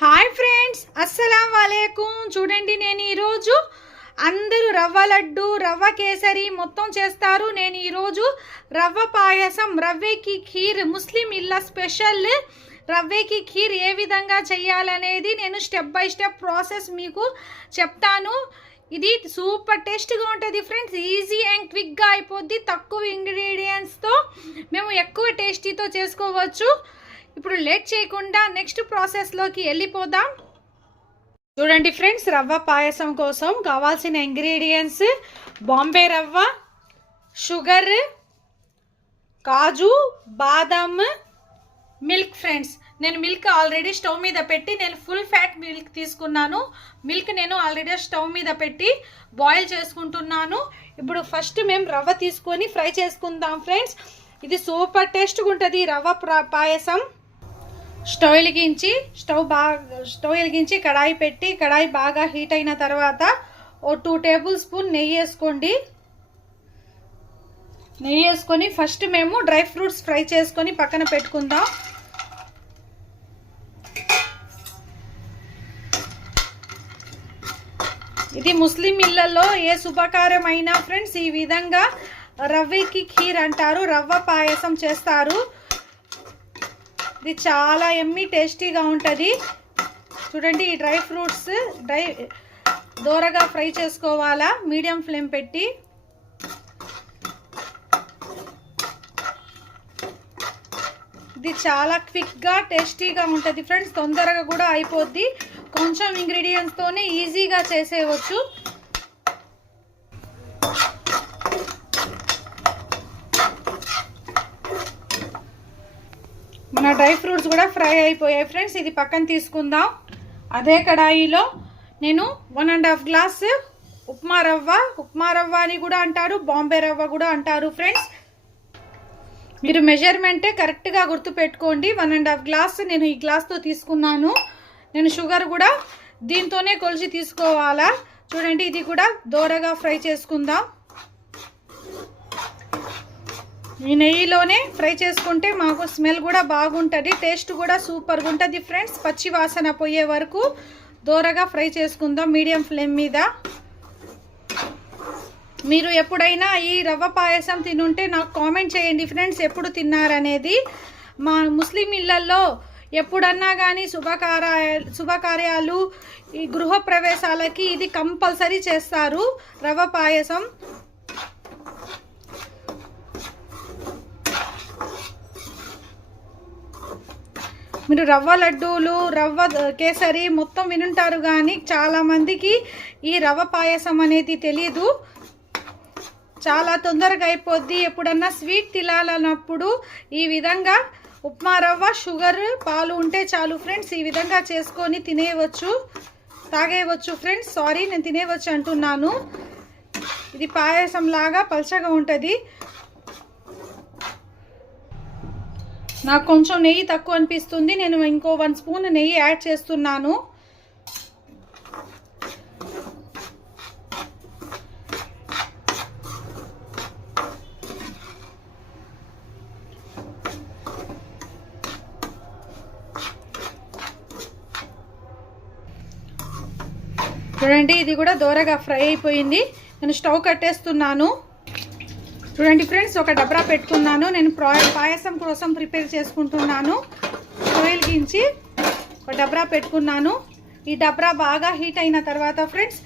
Hi friends, అస్సలం వాలేకుం. చూడండి, నేను ఈరోజు అందరూ రవ్వ లడ్డు, రవ్వ కేసరి మొత్తం చేస్తారు. నేను ఈరోజు రవ్వ పాయసం, రవ్వేకి ఖీర్, ముస్లిం ఇళ్ళ స్పెషల్ రవ్వేకి ఖీర్ ఏ విధంగా చేయాలనేది నేను స్టెప్ బై స్టెప్ ప్రాసెస్ మీకు చెప్తాను. ఇది సూపర్ టేస్ట్గా ఉంటుంది ఫ్రెండ్స్. ఈజీ అండ్ క్విక్గా అయిపోద్ది. తక్కువ ఇంగ్రీడియంట్స్తో మేము ఎక్కువ టేస్టీతో చేసుకోవచ్చు. ఇప్పుడు లేట్ చేయకుండా నెక్స్ట్ ప్రాసెస్లోకి వెళ్ళిపోదాం. చూడండి ఫ్రెండ్స్, రవ్వ పాయసం కోసం కావాల్సిన ఇంగ్రీడియంట్స్: బాంబే రవ్వ, షుగర్, కాజు, బాదం, మిల్క్. ఫ్రెండ్స్, నేను మిల్క్ ఆల్రెడీ స్టవ్ మీద పెట్టి నేను ఫుల్ ఫ్యాట్ మిల్క్ తీసుకున్నాను. మిల్క్ నేను ఆల్రెడీ స్టవ్ మీద పెట్టి బాయిల్ చేసుకుంటున్నాను. ఇప్పుడు ఫస్ట్ మేము రవ్వ తీసుకొని ఫ్రై చేసుకుందాం ఫ్రెండ్స్. ఇది సూపర్ టేస్ట్గా ఉంటుంది రవ్వ పాయసం. స్టవ్ వెలిగించి కడాయి పెట్టి, కడాయి బాగా హీట్ అయిన తర్వాత 2 టేబుల్ స్పూన్ నెయ్యి వేసుకోండి. నెయ్యి వేసుకొని ఫస్ట్ మేము డ్రై ఫ్రూట్స్ ఫ్రై చేసుకొని పక్కన పెట్టుకుందాం. ఇది ముస్లిం ఇళ్లలో ఏ శుభకార్యం అయినా ఫ్రెండ్స్ ఈ విధంగా రవ్వకి ఖీర్ అంటారు, రవ్వ పాయసం చేస్తారు. ఇది చాలా ఎమ్మీ టేస్టీగా ఉంటుంది. చూడండి, ఈ డ్రై ఫ్రూట్స్ దోరగా ఫ్రై చేసుకోవాలా మీడియం ఫ్లేమ్ పెట్టి. ఇది చాలా క్విక్గా టేస్టీగా ఉంటుంది ఫ్రెండ్స్. తొందరగా కూడా అయిపోద్ది. కొంచెం ఇంగ్రీడియంట్స్తోనే ఈజీగా చేసేయవచ్చు. మన డ్రై ఫ్రూట్స్ కూడా ఫ్రై అయిపోయాయి ఫ్రెండ్స్. ఇది పక్కన తీసుకుందాం. అదే కడాయిలో నేను 1.5 గ్లాస్ ఉప్మా రవ్వ అని కూడా అంటారు, బాంబే రవ్వ కూడా అంటారు ఫ్రెండ్స్. మీరు మెజర్మెంటే కరెక్ట్గా గుర్తుపెట్టుకోండి. 1.5 గ్లాస్ నేను ఈ గ్లాస్తో తీసుకున్నాను. నేను షుగర్ కూడా దీంతోనే కొలిచి తీసుకోవాలా. చూడండి, ఇది కూడా దోరగా ఫ్రై చేసుకుందాం. ఈ నెయ్యిలోనే ఫ్రై చేసుకుంటే మాకు స్మెల్ కూడా బాగుంటుంది, టేస్ట్ కూడా సూపర్గా ఉంటుంది ఫ్రెండ్స్. పచ్చి వాసన పోయే వరకు దోరగా ఫ్రై చేసుకుందాం మీడియం ఫ్లేమ్ మీద. మీరు ఎప్పుడైనా ఈ రవ్వ పాయసం తినుంటే నాకు కామెంట్ చేయండి ఫ్రెండ్స్, ఎప్పుడు తిన్నారనేది. మా ముస్లిం ఇళ్ళల్లో ఎప్పుడన్నా కానీ శుభకార్యాలు, ఈ గృహ ప్రవేశాలకి ఇది కంపల్సరీ చేస్తారు రవ్వ పాయసం. మీరు రవ్వ లడ్డూలు, రవ్వ కేసరి మొత్తం వినుంటారు, కానీ చాలామందికి ఈ రవ్వ పాయసం అనేది తెలియదు. చాలా తొందరగా అయిపోద్ది. ఎప్పుడన్నా స్వీట్ తినాలన్నప్పుడు ఈ విధంగా ఉప్మా రవ్వ, షుగర్, పాలు ఉంటే చాలు ఫ్రెండ్స్. ఈ విధంగా చేసుకొని తినేయవచ్చు, తాగేయవచ్చు ఫ్రెండ్స్. సారీ, నేను తినేయవచ్చు అంటున్నాను. ఇది పాయసం లాగా పల్చగా ఉంటుంది. నాకు కొంచెం నెయ్యి తక్కువ అనిపిస్తుంది. నేను ఇంకో 1 స్పూన్ నెయ్యి యాడ్ చేస్తున్నాను. చూడండి, ఇది కూడా దోరగా ఫ్రై అయిపోయింది. నేను స్టవ్ కట్టేస్తున్నాను. చూడండి ఫ్రెండ్స్, ఒక డబ్రా పెట్టుకున్నాను. నేను పాయసం కోసం ప్రిపేర్ చేసుకుంటున్నాను. స్టవ్ వెలిగించి ఒక డబ్రా పెట్టుకున్నాను. ఈ డబ్రా బాగా హీట్ అయిన తర్వాత ఫ్రెండ్స్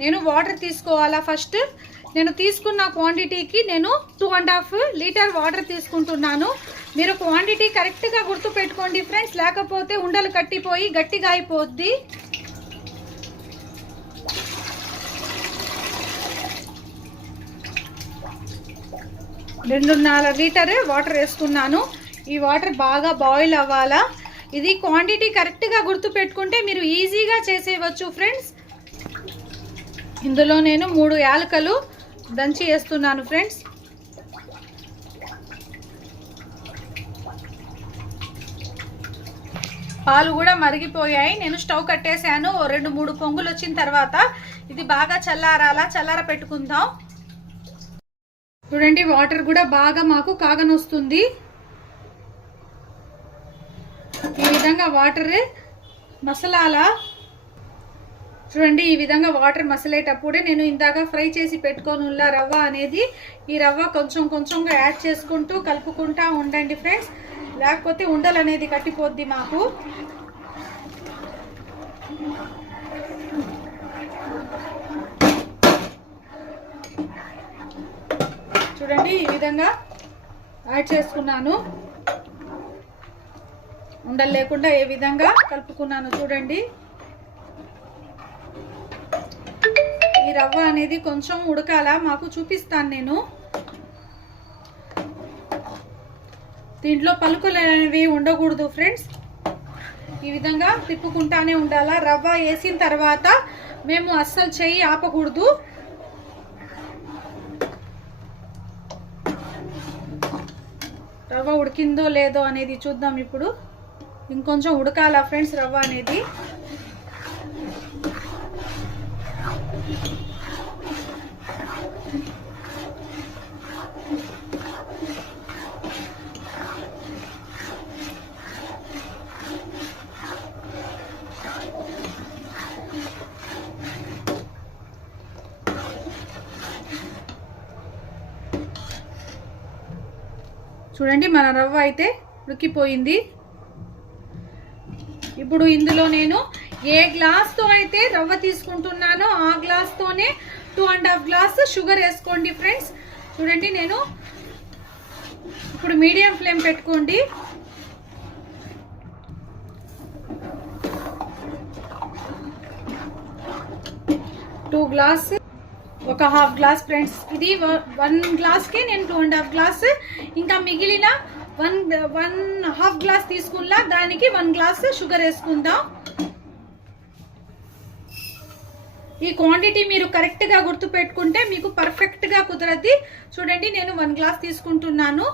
నేను వాటర్ తీసుకోవాలా. ఫస్ట్ నేను తీసుకున్న క్వాంటిటీకి నేను 2.5 లీటర్ వాటర్ తీసుకుంటున్నాను. మీరు క్వాంటిటీ కరెక్ట్గా గుర్తు పెట్టుకోండి ఫ్రెండ్స్, లేకపోతే ఉండలు కట్టిపోయి గట్టిగా అయిపోద్ది. 2.5 లీటర్ వాటర్ వేసుకున్నాను. ఈ వాటర్ బాగా బాయిల్ అవ్వాలా. ఇది క్వాంటిటీ కరెక్ట్గా గుర్తు పెట్టుకుంటే మీరు ఈజీగా చేసేయవచ్చు ఫ్రెండ్స్. ఇందులో నేను 3 యాలకులు దంచి వేస్తున్నాను ఫ్రెండ్స్. పాలు కూడా మరిగిపోయాయి. నేను స్టవ్ కట్టేసాను. 2-3 పొంగులు వచ్చిన తర్వాత ఇది బాగా చల్లార పెట్టుకుందాం. చూడండి, వాటర్ కూడా బాగా మాకు కాగనొస్తుంది. ఈ విధంగా వాటర్ మసాలా చూడండి, ఈ విధంగా వాటర్ మసలేటప్పుడే నేను ఇందాక ఫ్రై చేసి పెట్టుకొని ఉన్న రవ్వ అనేది, ఈ రవ్వ కొంచెం కొంచెంగా యాడ్ చేసుకుంటూ కలుపుకుంటా ఉండండి ఫ్రెండ్స్, లేకపోతే ఉండలు అనేది కట్టిపోద్ది మాకు. చూడండి ఈ విధంగా యాడ్ చేసుకున్నాను, ఉండలు లేకుండా ఏ విధంగా కలుపుకున్నాను చూడండి. ఈ రవ్వ అనేది కొంచెం ఉడకాల మాకు, చూపిస్తాను నేను. దీంట్లో పలుకులు అనేవి ఉండకూడదు ఫ్రెండ్స్, ఈ విధంగా తిప్పుకుంటానే ఉండాలా. రవ్వ వేసిన తర్వాత మేము అస్సలు చెయ్యి ఆపకూడదు. రవ్వ ఉడికిందో లేదో అనేది చూద్దాం ఇప్పుడు. ఇంకొంచెం ఉడకాల ఫ్రెండ్స్ రవ్వ అనేది. చూడండి మన రవ్వ అయితే ఉడికిపోయింది. ఇప్పుడు ఇందులో నేను ఏ గ్లాస్తో అయితే రవ్వ తీసుకుంటున్నానో ఆ గ్లాస్తోనే 2.5 గ్లాస్ షుగర్ వేసుకోండి ఫ్రెండ్స్. చూడండి నేను ఇప్పుడు మీడియం ఫ్లేమ్ పెట్టుకోండి. టూ గ్లాస్, ఒక హాఫ్ గ్లాస్ ఫ్రెండ్స్. ఇది 1 గ్లాస్కి నేను 2.5 గ్లాస్, ఇంకా మిగిలిన 1.5 గ్లాస్ తీసుకున్నా దానికి 1 గ్లాస్ షుగర్ వేసుకుందాం. ఈ క్వాంటిటీ మీరు కరెక్ట్గా గుర్తు పెట్టుకుంటే మీకు పర్ఫెక్ట్గా కుదరద్ది. చూడండి నేను 1 గ్లాస్ తీసుకుంటున్నాను.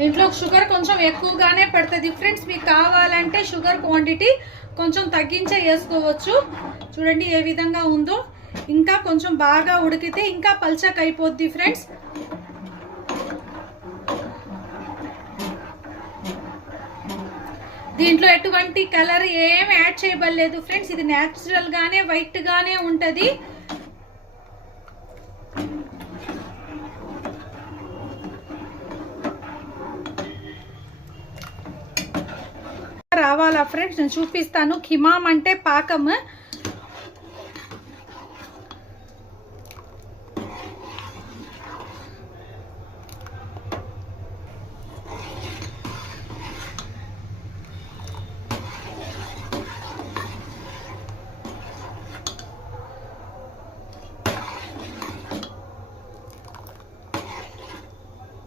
దీంట్లో షుగర్ కొంచెం ఎక్కువగానే పడుతుంది ఫ్రెండ్స్, మీకు కావాలంటే షుగర్ క్వాంటిటీ కొంచెం తగ్గించే వేసుకోవచ్చు. చూడండి ఏ విధంగా ఉందో. ఇంకా కొంచెం బాగా ఉడికితే ఇంకా పల్చగా అయిపోద్ది ఫ్రెండ్స్. దీంట్లో ఎటువంటి కలర్ ఏం యాడ్ చేయబడలేదు ఫ్రెండ్స్, ఇది న్యాచురల్ గానే వైట్ గానే ఉంటది. రావాలా ఫ్రెండ్స్ నేను చూపిస్తాను. ఖిమామ్ అంటే పాకం.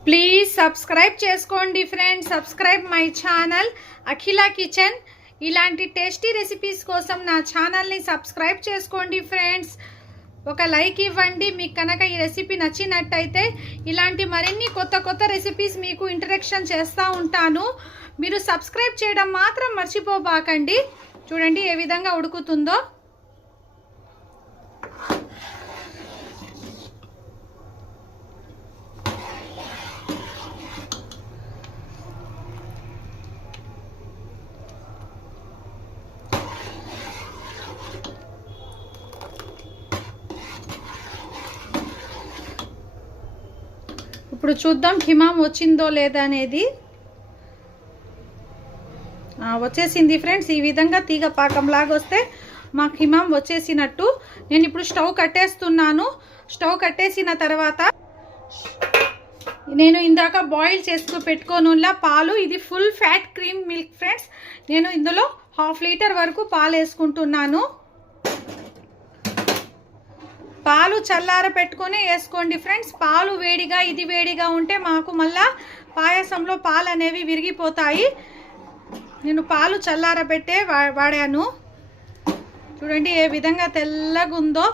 ప్లీజ్ సబ్స్క్రైబ్ చేసుకోండి friends, subscribe my channel Akhila kitchen. ఇలాంటి టేస్టీ రెసిపీస్ కోసం నా ఛానల్ని సబ్స్క్రైబ్ చేసుకోండి ఫ్రెండ్స్. ఒక లైక్ ఇవ్వండి మీకు కనుక ఈ రెసిపీ నచ్చినట్టయితే. ఇలాంటి మరిన్ని కొత్త కొత్త రెసిపీస్ మీకు ఇంట్రడక్షన్ చేస్తూ ఉంటాను, మీరు సబ్స్క్రైబ్ చేయడం మాత్రం మర్చిపోబాకండి. చూడండి ఏ విధంగా ఉడుకుతుందో. ఇప్పుడు చూద్దాం ఖిమామ్ వచ్చిందో లేదా అనేది. వచ్చేసింది ఫ్రెండ్స్. ఈ విధంగా తీగ పాకం లాగా వస్తే మా ఖిమామ్ వచ్చేసినట్టు. నేను ఇప్పుడు స్టవ్ కట్టేస్తున్నాను. స్టవ్ కట్టేసిన తర్వాత నేను ఇందాక బాయిల్ చేసుకు పెట్టుకోనున్న పాలు, ఇది full fat cream milk friends. నేను ఇందులో 1/2 లీటర్ వరకు పాలు వేసుకుంటున్నాను. పాలు చల్లార పెట్టుకొని వేసుకోండి ఫ్రెండ్స్. పాలు వేడిగా ఇది వేడిగా ఉంటే మాకు మళ్ళా పాయసంలో పాలు అనేవి విరిగిపోతాయి. నేను పాలు చల్లార పెట్టే వాడాను. చూడండి ఏ విధంగా తెల్లగా ఉందో.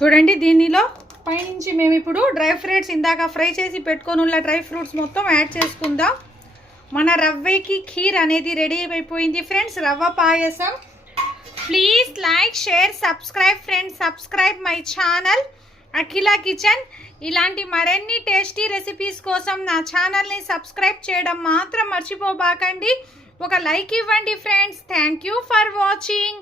చూడండి దీనిలో పైనుంచి మేము ఇప్పుడు డ్రై ఫ్రూట్స్, ఇందాక ఫ్రై చేసి పెట్టుకొని ఉన్న డ్రై ఫ్రూట్స్ మొత్తం యాడ్ చేసుకుందాం. మన రవ్వకి ఖీర్ అనేది రెడీ అయిపోయింది friends, rava payasam. Please like, share, subscribe friends. Subscribe my channel Akhila kitchen. ఇలాంటి మరిన్ని టేస్టీ రెసిపీస్ కోసం నా ఛానల్ని సబ్స్క్రైబ్ చేయడం మాత్రం మర్చిపోబాకండి. ఒక లైక్ ఇవ్వండి friends. Thank you for watching.